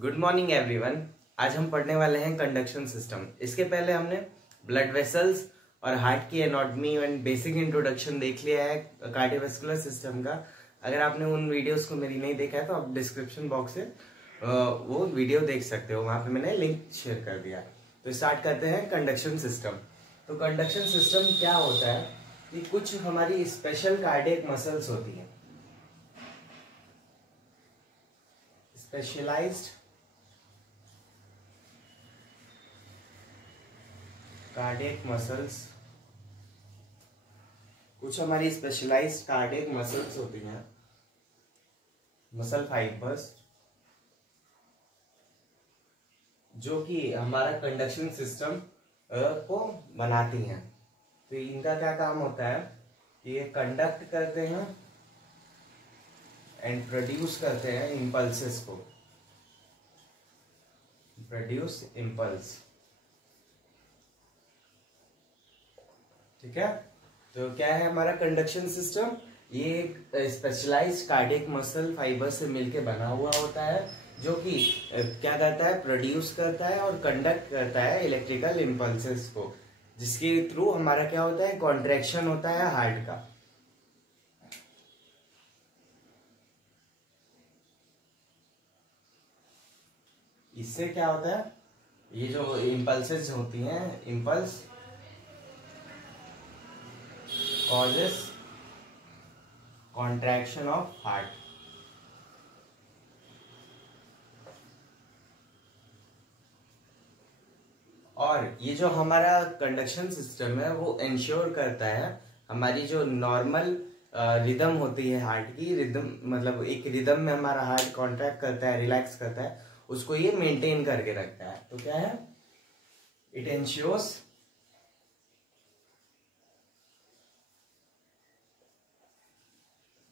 Good morning everyone. आज हम पढ़ने वाले हैं कंडक्शन सिस्टम। इसके पहले हमने ब्लड वेसल्स और हार्ट की एनाटॉमी एंड बेसिक इंट्रोडक्शन देख लिया है कार्डियोवैस्कुलर सिस्टम का। अगर आपने उन वीडियोस को मेरी नहीं देखा है तो आप डिस्क्रिप्शन बॉक्स से वो वीडियो देख सकते हो, वहां पे मैंने लिंक शेयर कर दिया। तो स्टार्ट करते हैं कंडक्शन सिस्टम। तो कंडक्शन सिस्टम क्या होता है कि कुछ हमारी स्पेशल कार्डियक मसल्स होती हैं, स्पेशलाइज्ड कार्डियक मसल्स, कुछ हमारी स्पेशलाइज्ड कार्डियक मसल्स होती हैं, मसल फाइबर्स, जो कि हमारा कंडक्शन सिस्टम को बनाती हैं। तो इनका क्या काम होता है कि ये कंडक्ट करते हैं एंड प्रोड्यूस करते हैं इम्पल्सेस को, प्रोड्यूस इम्पल्स। ठीक है, तो क्या है हमारा कंडक्शन सिस्टम? ये एक स्पेशलाइज्ड कार्डियक मसल फाइबर से मिलके बना हुआ होता है, जो कि क्या करता है, प्रोड्यूस करता है और कंडक्ट करता है इलेक्ट्रिकल इम्पल्सेस को, जिसके थ्रू हमारा क्या होता है, कॉन्ट्रैक्शन होता है हार्ट का। इससे क्या होता है, ये जो इम्पल्सेस होती हैं, impulse causes contraction of heart। और ये जो हमारा कंडक्शन सिस्टम है वो इंश्योर करता है हमारी जो नॉर्मल रिदम होती है हार्ट की, रिदम मतलब एक रिदम में हमारा हार्ट कॉन्ट्रैक्ट करता है, रिलैक्स करता है, उसको ये मेंटेन करके रखता है। तो क्या है, it ensures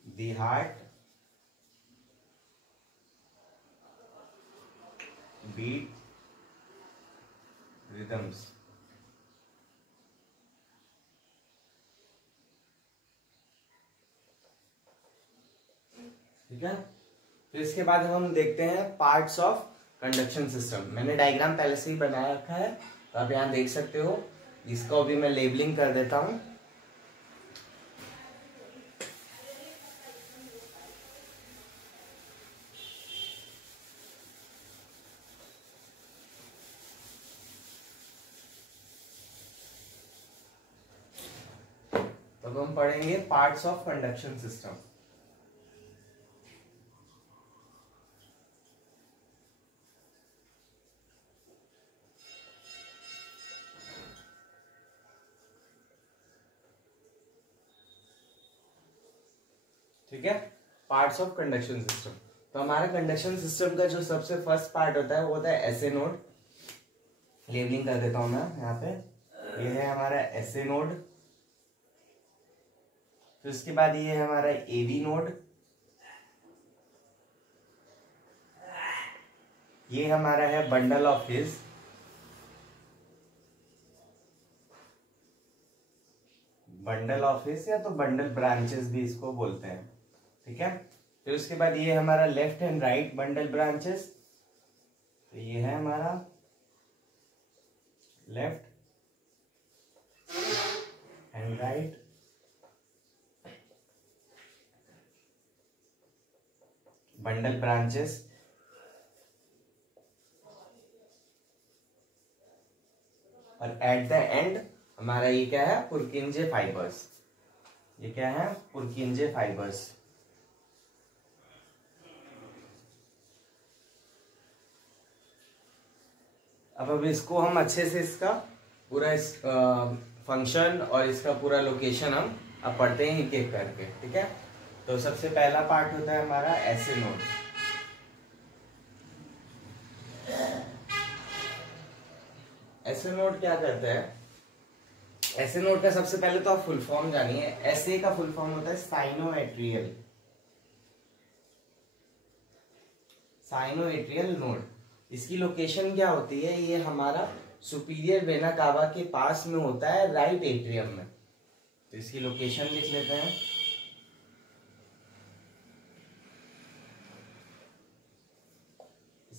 the heart beat rhythms। ठीक है, फिर इसके बाद हम देखते हैं पार्ट्स ऑफ कंडक्शन सिस्टम। मैंने डायग्राम पहले से ही बना रखा है, तो आप यहां देख सकते हो। इसको भी मैं लेबलिंग कर देता हूं। तो हम पढ़ेंगे पार्ट्स ऑफ कंडक्शन सिस्टम। ठीक है, पार्ट्स ऑफ कंडक्शन सिस्टम। तो हमारा कंडक्शन सिस्टम का जो सबसे फर्स्ट पार्ट होता है वो होता है एसए नोड। लेबलिंग कर देता हूं मैं यहाँ पे। ये है हमारा एसए नोड। फिर उसके बाद ये है हमारा एवी नोड। ये हमारा है bundle of his. Bundle of his या तो बंडल ब्रांचेस भी इसको बोलते हैं। ठीक है, फिर उसके बाद ये हमारा left and right bundle branches. तो ये है हमारा left and right bundle branches. और एट द एंड हमारा ये क्या है, पुरकिंजे फाइबर्स। ये क्या है, पुरकिंजे फाइबर्स। अब इसको हम अच्छे से इसका पूरा इस फंक्शन और इसका पूरा लोकेशन हम अब पढ़ते हैं एक एक करके। ठीक है, तो सबसे पहला पार्ट होता है हमारा एसए नोड। एसए नोड क्या करता है, एसए नोड का सबसे पहले तो आप फुल फॉर्म जानिए। एसए का फुल फॉर्म होता है साइनोएट्रियल, साइनोएट्रियल नोड। इसकी लोकेशन क्या होती है, ये हमारा सुपीरियर वेना कावा के पास में होता है, राइट एट्रियम में। तो इसकी लोकेशन लिख लेते हैं।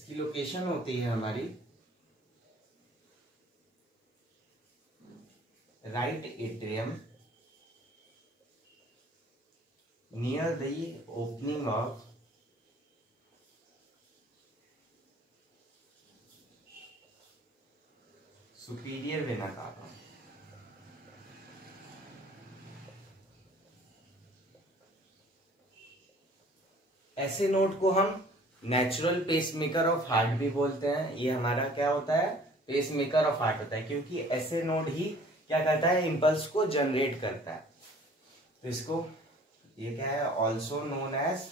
इसकी लोकेशन होती है हमारी right atrium near the opening of superior vena cava. ऐसे नोड को हम नेचुरल पेसमेकर ऑफ हार्ट भी बोलते हैं। ये हमारा क्या होता है, पेसमेकर ऑफ हार्ट होता है, क्योंकि ऐसे नोड ही क्या करता है, इंपल्स को जनरेट करता है। तो इसको ये क्या है, also known as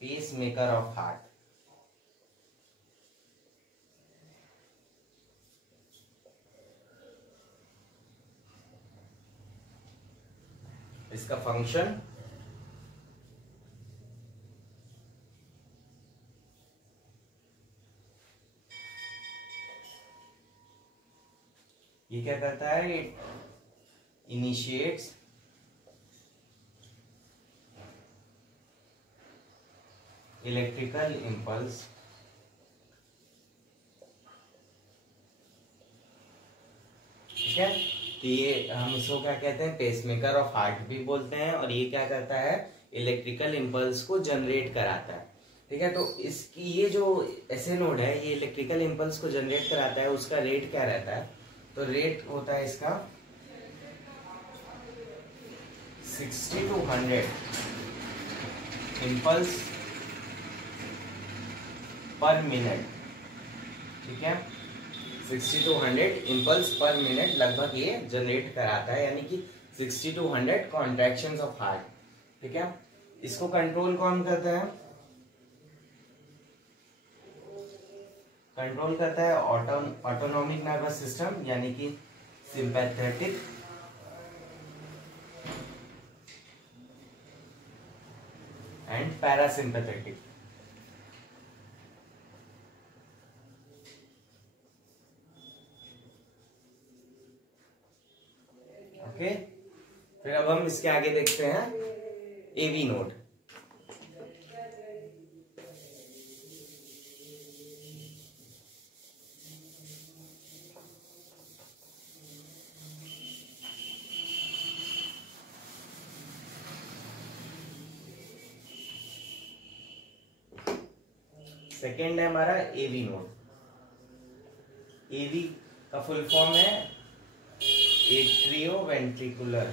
pacemaker of heart. इसका फंक्शन ये क्या करता है, इट इनिशिएट्स इलेक्ट्रिकल इंपल्स ठीक है। तो ये हम इसको क्या कहते हैं, पेसमेकर ऑफ हार्ट भी बोलते हैं, और ये क्या करता है, इलेक्ट्रिकल इंपल्स को जनरेट कराता है। ठीक है, तो इसकी ये जो ऐसे नोड है, ये इलेक्ट्रिकल इंपल्स को जनरेट कराता है, उसका रेट क्या रहता है, तो रेट होता है इसका 60 to 100 इम्पल्स पर मिनट। ठीक है, 60 to 100 इम्पल्स पर मिनट लगभग ये जनरेट कराता है, यानी कि 60 to 100 कॉन्ट्रैक्शंस ऑफ हार्ट। ठीक है, इसको कंट्रोल कौन करता है, कंट्रोल करता है ऑटोनॉमिक नर्वस सिस्टम, यानी कि सिंपैथेटिक एंड पैरासिम्पैथेटिक। ओके, फिर अब हम इसके आगे देखते हैं एवी नोड। सेकेंड है हमारा एवी नोड। एवी का फुल फॉर्म है एट्रियोवेंट्रिकुलर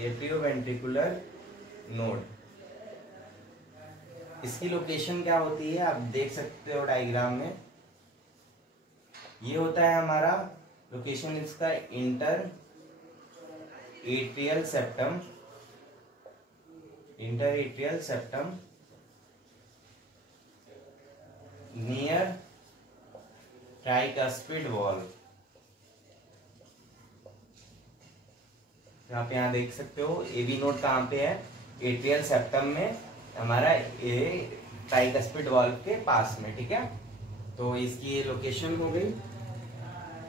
एट्रियोवेंट्रिकुलर नोड। इसकी लोकेशन क्या होती है, आप देख सकते हो डायग्राम में। ये होता है हमारा लोकेशन इसका inter atrial septum, inter atrial septum near tricuspid valve. आप यहाँ देख सकते हो एवी नोड कहाँ पे है, एट्रियल सेप्टम में हमारा ट्राइकस्पिड वॉल्व के पास में। ठीक है, तो इसकी ये लोकेशन हो गई।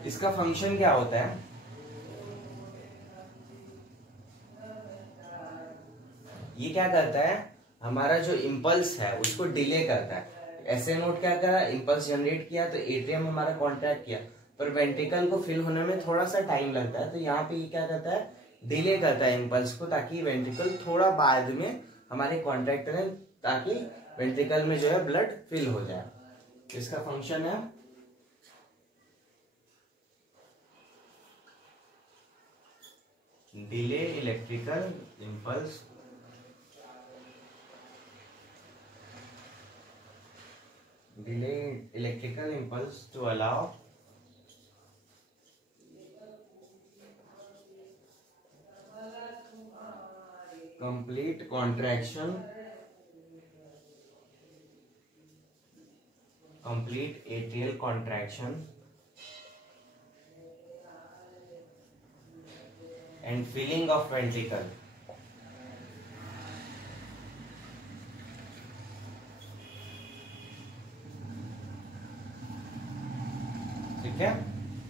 इसका फंक्शन क्या होता है, ये क्या करता है, हमारा जो इम्पल्स है उसको डिले करता है। ऐसे नोड क्या करा, इम्पल्स जनरेट किया तो एट्रियम हमारा कॉन्ट्रैक्ट किया, पर वेंट्रिकल को फिल होने में थोड़ा सा टाइम लगता है, तो यहाँ पे ये क्या करता है, डिले करता है इम्पल्स को, ताकि वेंट्रिकल थोड़ा बाद में हमारे कॉन्ट्रैक्ट करें, ताकि वेंट्रिकल में जो है ब्लड फिल हो जाए। इसका फंक्शन है delay electrical impulse delay electrical impulse to allow complete contraction, complete atrial contraction and filling of ventricle। ठीक है,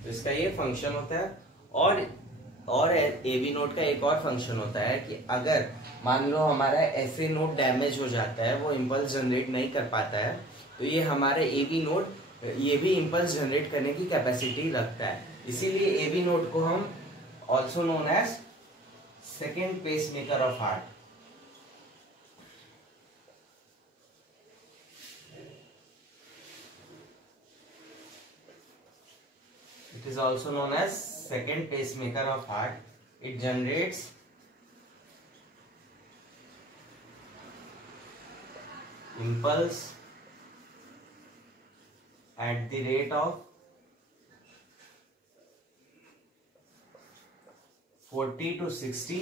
तो इसका ये फंक्शन होता है। और एवी नोड का एक और फंक्शन होता है कि अगर मान लो हमारा एसए नोड डैमेज हो जाता है, वो इम्पल्स जनरेट नहीं कर पाता है, तो ये हमारा एवी नोड ये भी इम्पल्स जनरेट करने की कैपेसिटी रखता है। इसीलिए एवी नोड को हम also known as second pacemaker of heart, it is also known as second pacemaker of heart. It generates impulse at the rate of 40 to 60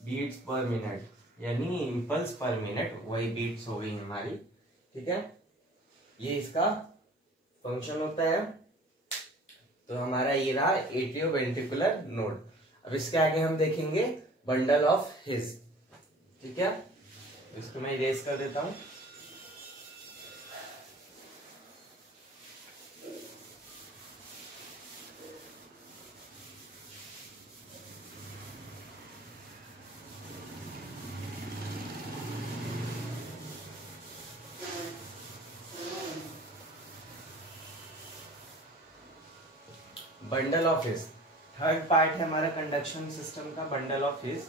beats per minute, यानी impulse पर minute, वही beats हो गई हमारी। ठीक है, ये इसका फंक्शन होता है। तो हमारा ये रहा एट्रियोवेंट्रिकुलर नोड। अब इसके आगे हम देखेंगे बंडल ऑफ हिज। ठीक है, इसको मैं इरेज कर देता हूं। Bundle of his third part है हमारा कंडक्शन सिस्टम का, bundle of his.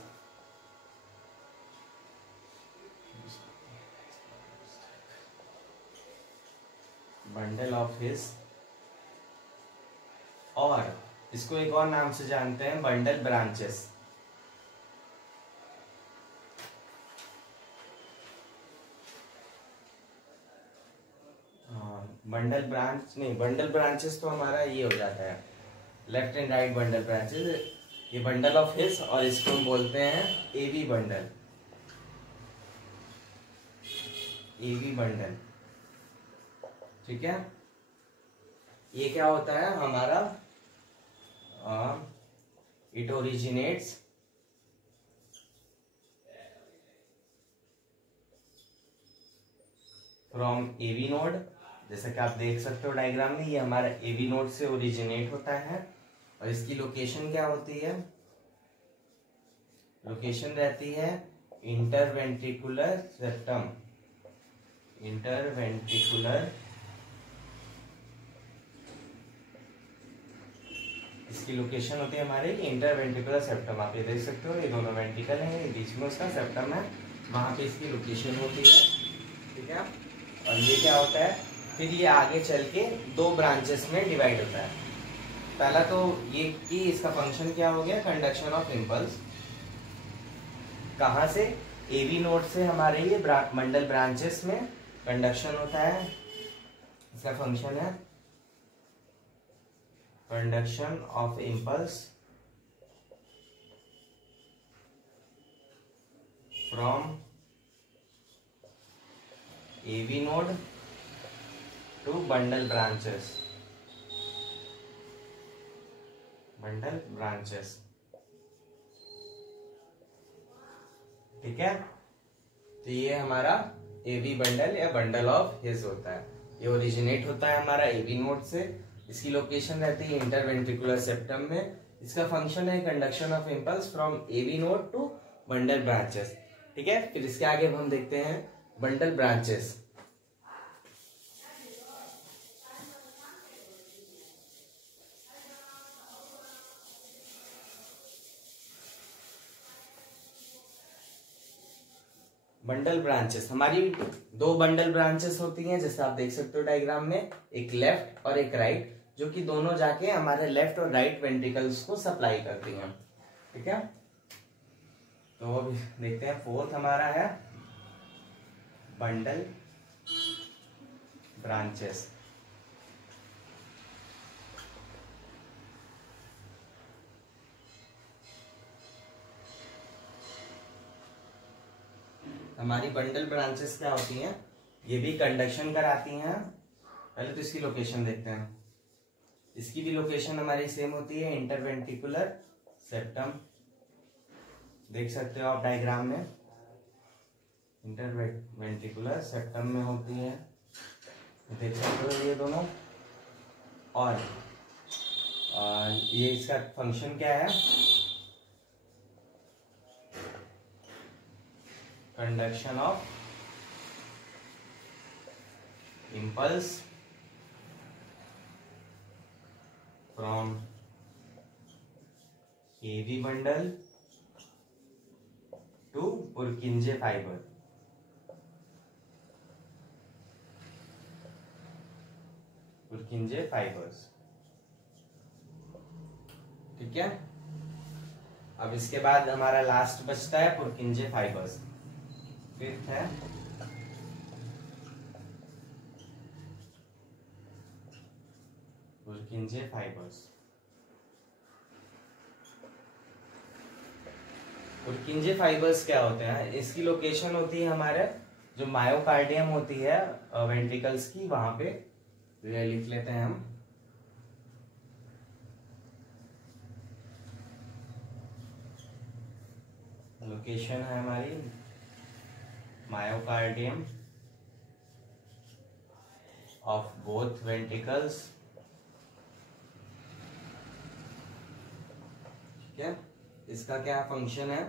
Bundle of his, और इसको एक और नाम से जानते हैं बंडल ब्रांचेस। बंडल ब्रांच नहीं, बंडल ब्रांचेस तो हमारा ये हो जाता है left and right bundle branches. ये बंडल ऑफ हिज, और इसको हम बोलते हैं एवी बंडल। एवी बंडल, ठीक है। ये क्या होता है हमारा, it originates from AV node. जैसा कि आप देख सकते हो डायग्राम में, ये हमारा एवी नोड से ओरिजिनेट होता है। और इसकी लोकेशन क्या होती है, लोकेशन रहती है इंटरवेंट्रिकुलर सेप्टम। इंटरवेंट्रिकुलर, इसकी लोकेशन होती है हमारे इंटरवेंट्रिकुलर सेप्टम। आप ये देख सकते हो, ये दोनों वेंट्रिकल है, बीच में उसका सेप्टम है, वहां पे इसकी लोकेशन होती है। ठीक है, और ये क्या होता है, फिर ये आगे चल के दो ब्रांचेस में डिवाइड होता है। पहला तो ये कि इसका फंक्शन क्या हो गया, कंडक्शन ऑफ इम्पल्स। कहां से, एवी नोड से हमारे ये मंडल ब्रांचेस में कंडक्शन होता है। इसका फंक्शन है conduction of impulse from AV node to bundle branches. Bundle branches, ठीक है। तो ये हमारा एवी बंडल या बंडल ऑफ हिज होता है। ये ओरिजिनेट होता है हमारा एवी नोड से। इसकी लोकेशन रहती है इंटरवेंट्रिकुलर सेप्टम में। इसका फंक्शन है conduction of impulse from AV node to bundle branches. ठीक है, फिर इसके आगे हम देखते हैं बंडल ब्रांचेस। बंडल ब्रांचेस, हमारी दो बंडल ब्रांचेस होती हैं, जैसे आप देख सकते हो डायग्राम में, एक लेफ्ट और एक राइट, जो कि दोनों जाके हमारे लेफ्ट और राइट वेंट्रिकल्स को सप्लाई करती हैं। ठीक है, तो अब देखते हैं फोर्थ हमारा है बंडल ब्रांचेस। हमारी बंडल ब्रांचेस क्या होती हैं, ये भी कंडक्शन कराती हैं। पहले तो इसकी लोकेशन देखते हैं। इसकी भी लोकेशन हमारी सेम होती है, इंटरवेंट्रिकुलर सेप्टम। देख सकते हो आप डायग्राम में, इंटरवेंट्रिकुलर सेप्टम में होती है, देख सकते हो ये दोनों। और ये इसका फंक्शन क्या है, conduction of impulse from AV bundle to Purkinje fibre. Purkinje fibres, ठीक है। अब इसके बाद हमारा लास्ट बचता है पुरकिंजे फाइबर्स। फिफ्थ है पुरकिंजे फाइबर्स। पुरकिंजे फाइबर्स क्या होते हैं, इसकी लोकेशन होती है हमारे जो मायोकार्डियम होती है वेंट्रिकल्स की, वहां पे लिख लेते हैं हम। लोकेशन है हमारी मायोकार्डियम ऑफ बोथ वेंट्रिकल्स, ठीक है। इसका क्या फंक्शन है,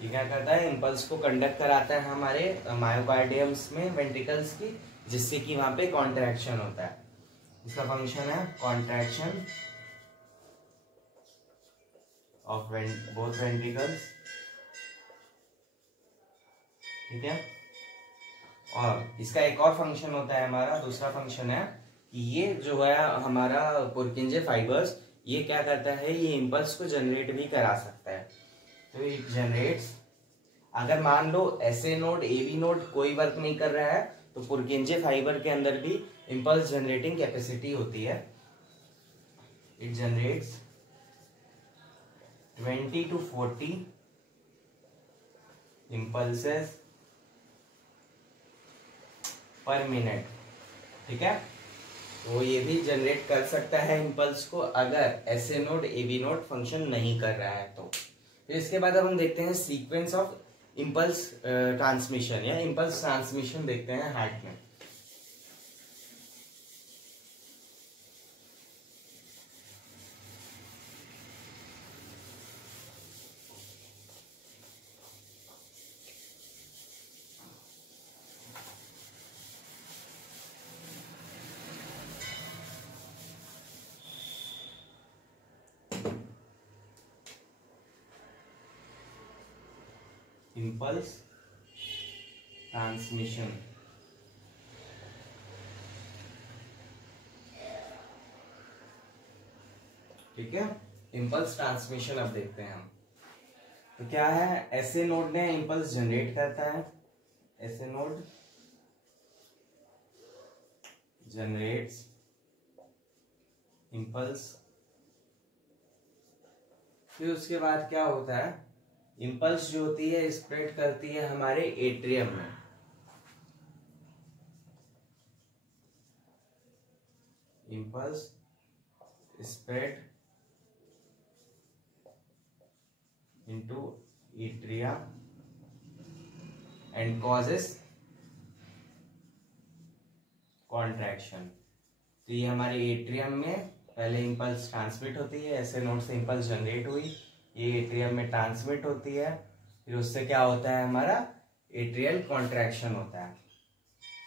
ये क्या करता है, इम्पल्स को कंडक्ट कराता है हमारे मायोकार्डियम्स में वेंट्रिकल्स की, जिससे कि वहां पे कॉन्ट्रैक्शन होता है। इसका फंक्शन है कॉन्ट्रैक्शन ऑफ बोथ वेंट्रिकल्स, ठीक है। और इसका एक और फंक्शन होता है, हमारा दूसरा फंक्शन है कि ये जो है हमारा पुरकिंजे फाइबर्स, ये क्या करता है, ये इम्पल्स को जनरेट भी करा सकता है। तो इट जनरेट्स, अगर मान लो SA नोड AV नोड कोई वर्क नहीं कर रहा है, तो पुरकिंजे फाइबर के अंदर भी इम्पल्स जनरेटिंग कैपेसिटी होती है। इट जनरेट्स 20 to 40 इम्पल्सेस पर मिनट, ठीक है। तो ये भी जनरेट कर सकता है इम्पल्स को, अगर SA node AV node function नहीं कर रहा है तो। फिर इसके बाद अब हम देखते हैं सीक्वेंस ऑफ इम्पल्स ट्रांसमिशन या इम्पल्स ट्रांसमिशन देखते हैं हार्ट में। इम्पल्स ट्रांसमिशन, ठीक है। इम्पल्स ट्रांसमिशन अब देखते हैं हम। तो क्या है, SA नोड ने इम्पल्स जनरेट करता है, SA नोड जनरेट्स इम्पल्स। फिर उसके बाद क्या होता है, इम्पल्स जो होती है स्प्रेड करती है हमारे एट्रियम में। Impulse spread into atria and causes contraction। तो ये हमारे एट्रियम में पहले इम्पल्स ट्रांसमिट होती है, ऐसे नोड से इम्पल्स जनरेट हुई, ये एट्रियम में ट्रांसमिट होती है, फिर उससे क्या होता है, हमारा एट्रियल कॉन्ट्रैक्शन होता है।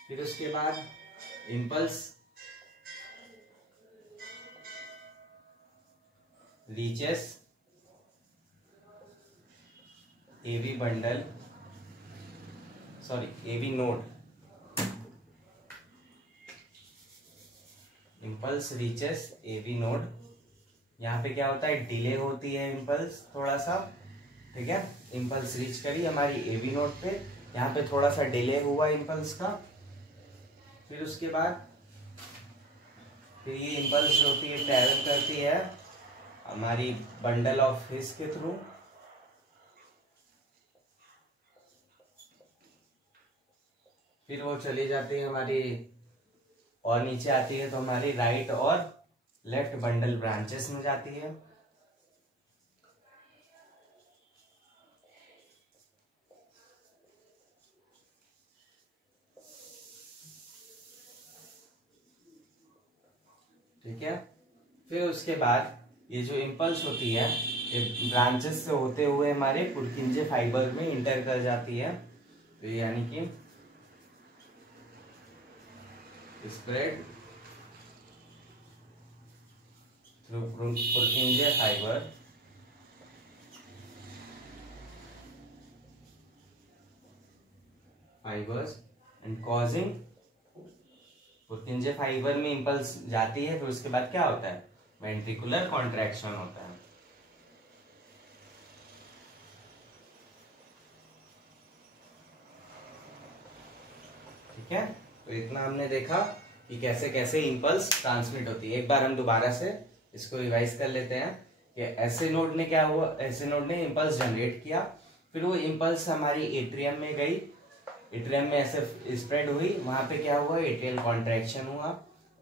फिर उसके बाद impulse reaches AV bundle, sorry AV node, impulse reaches AV node. यहाँ पे क्या होता है, डिले होती है इम्पल्स थोड़ा सा, ठीक है। इम्पल्स रीच करी हमारी AV नोड पे, यहाँ पे थोड़ा सा डिले हुआ इम्पल्स का। फिर उसके बाद फिर ये इम्पल्स होती है ट्रैवल करती है हमारी बंडल ऑफ हिस के थ्रू, फिर वो चली जाती है हमारी और नीचे आती है तो हमारी राइट और लेफ्ट बंडल ब्रांचेस में जाती है। ठीक है। फिर उसके बाद ये जो इम्पल्स होती है ये ब्रांचेस से होते हुए हमारे पुरकिंजे फाइबर में इंटर कर जाती है, तो यानी कि spread through पुरकिंजे fibres and causing, पुरकिंजे fibre में इंपल्स जाती है, फिर उसके बाद क्या होता है, वेंट्रिकुलर कॉन्ट्रैक्शन होता है। ठीक है, तो इतना हमने देखा कि कैसे कैसे इंपल्स ट्रांसमिट होती है। एक बार हम दोबारा से इसको रिवाइज कर लेते हैं कि ऐसे नोड ने क्या हुआ, ऐसे नोड ने इंपल्स जनरेट किया, फिर वो इंपल्स हमारी एट्रियम में गई, एट्रियम में ऐसे स्प्रेड हुई, वहां पे क्या हुआ, एट्रियल कॉन्ट्रैक्शन हुआ।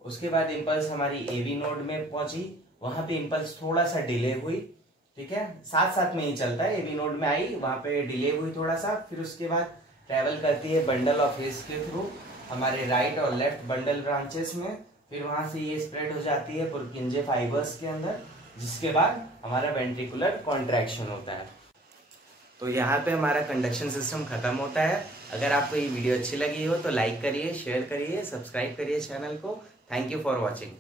उसके बाद इंपल्स हमारी एवी नोड में पहुंची, वहां पे इंपल्स थोड़ा सा डिले हुई। ठीक है, साथ साथ में ही चलता है, एवी नोड में आई, वहां पे डिले हुई थोड़ा सा, फिर उसके बाद ट्रेवल करती है बंडल ऑफ हेज के थ्रू हमारे राइट और लेफ्ट बंडल ब्रांचेस में, फिर वहां से ये स्प्रेड हो जाती है पुरकिंजे फाइबर्स के अंदर, जिसके बाद हमारा वेंट्रिकुलर कॉन्ट्रैक्शन होता है। तो यहाँ पे हमारा कंडक्शन सिस्टम खत्म होता है। अगर आपको ये वीडियो अच्छी लगी हो तो लाइक करिए, शेयर करिए, सब्सक्राइब करिए चैनल को। Thank you for watching.